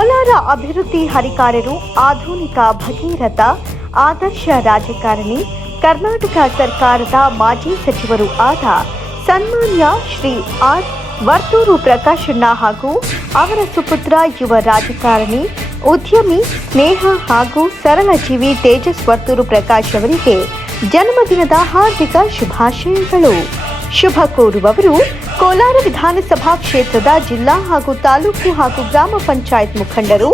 ಕೋಲಾರ ಅಭಿವೃದ್ಧಿ ಹರಿಕಾರರು ಆಧುನಿಕ ಭಗೀರಥ, ಆದರ್ಶ ರಾಜಕಾರಣಿ, ಕರ್ನಾಟಕ ಸರ್ಕಾರದ ಮಾಜಿ ಸಚಿವರು ಆದ ಸನ್ಮಾನ್ಯ ಶ್ರೀ ಆರ್ ವರ್ತೂರು ಪ್ರಕಾಶಣ್ಣ ಹಾಗೂ ಅವರ ಸುಪುತ್ರ ಯುವ ರಾಜಕಾರಣಿ, ಉದ್ಯಮಿ ಸ್ನೇಹ ಹಾಗೂ ಸರಳ ಜೀವಿ ತೇಜಸ್ ವರ್ತೂರು ಪ್ರಕಾಶ್ ಅವರಿಗೆ ಜನ್ಮದಿನದ ಹಾರ್ದಿಕ ಶುಭಾಶಯಗಳು. ಶುಭ ಕೋರುವವರು ಕೋಲಾರ ವಿಧಾನಸಭಾ ಕ್ಷೇತ್ರದ ಜಿಲ್ಲಾ ಹಾಗೂ ತಾಲೂಕು ಹಾಗೂ ಗ್ರಾಮ ಪಂಚಾಯತ್ ಮುಖಂಡರು,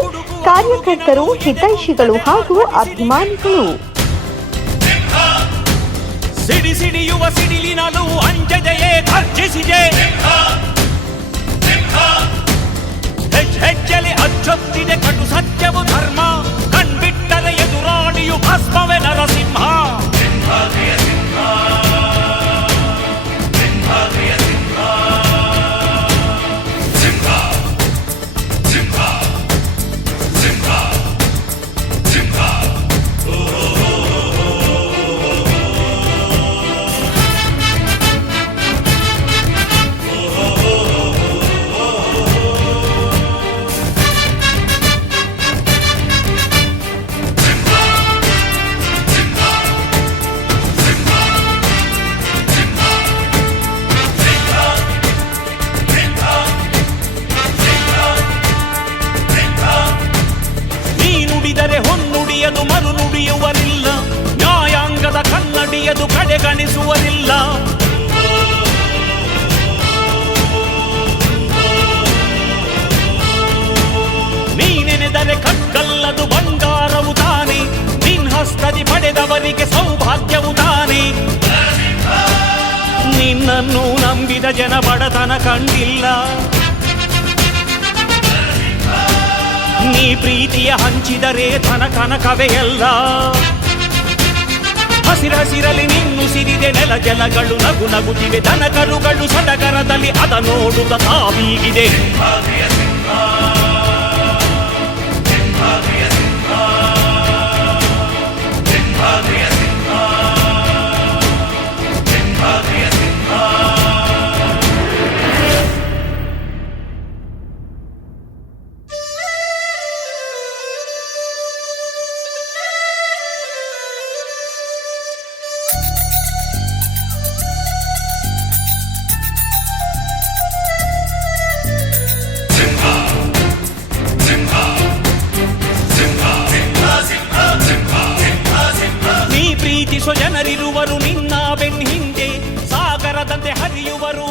ಕಾರ್ಯಕರ್ತರು, ಹಿತೈಷಿಗಳು ಹಾಗೂ ಅಭಿಮಾನಿಗಳು. ಸಿಡಿ ಸಿಡಿಯುವ ಸಿಡಿಲಿನಲು ಅಂಜದೆಯೇ ಗರ್ಜಿಸಿದೆ ಹೆಜ್ ಹೆಜ್ಜೆಲೆ ಅಚ್ಚೊತ್ತಿದೆ ಕಟು ಸತ್ಯವು ಧರ್ಮ, ಕಣ್ಬಿಟ್ಟರೆ ಎದುರಾಳಿಯು ಭಸ್ಮವೇ ನರಸಿಂಹ. ಕನ್ನಡಿಯದು ಕಡೆಗಣಿಸುವುದಿಲ್ಲ. ನೀನೆನೆದರೆ ಕಕ್ಕಲ್ಲದು ಬಂಗಾರವು ತಾನೆ ನಿನ್ ಹಸ್ತದಿ ಪಡೆದವರಿಗೆ ಸೌಭಾಗ್ಯವು ತಾನೆ. ನಿನ್ನನ್ನು ನಂಬಿದ ಜನ ಬಡತನ ಕಂಡಿಲ್ಲ. ನೀ ಪ್ರೀತಿಯ ಹಂಚಿದರೆ ಧನ ಕನಕವೇ ಎಲ್ಲ ಹಸಿರ ಹಸಿರಲಿ ನಿನ್ನು ಸಿರಿದೆ ನೆಲ ಜಲಗಳು ನಗು ನಗುತ್ತಿವೆ ದನ ಕರುಗಳು ಸಡಗರದಲ್ಲಿ ಅದ ನೋಡುತ್ತ ತಾವೀಗಿದೆ. ಪ್ರೀತಿಸೋ ಜನರಿರುವರು ನಿನ್ನ ಬೆನ್ನಿಂದೆ ಸಾಗರದಂತೆ ಹರಿಯುವರು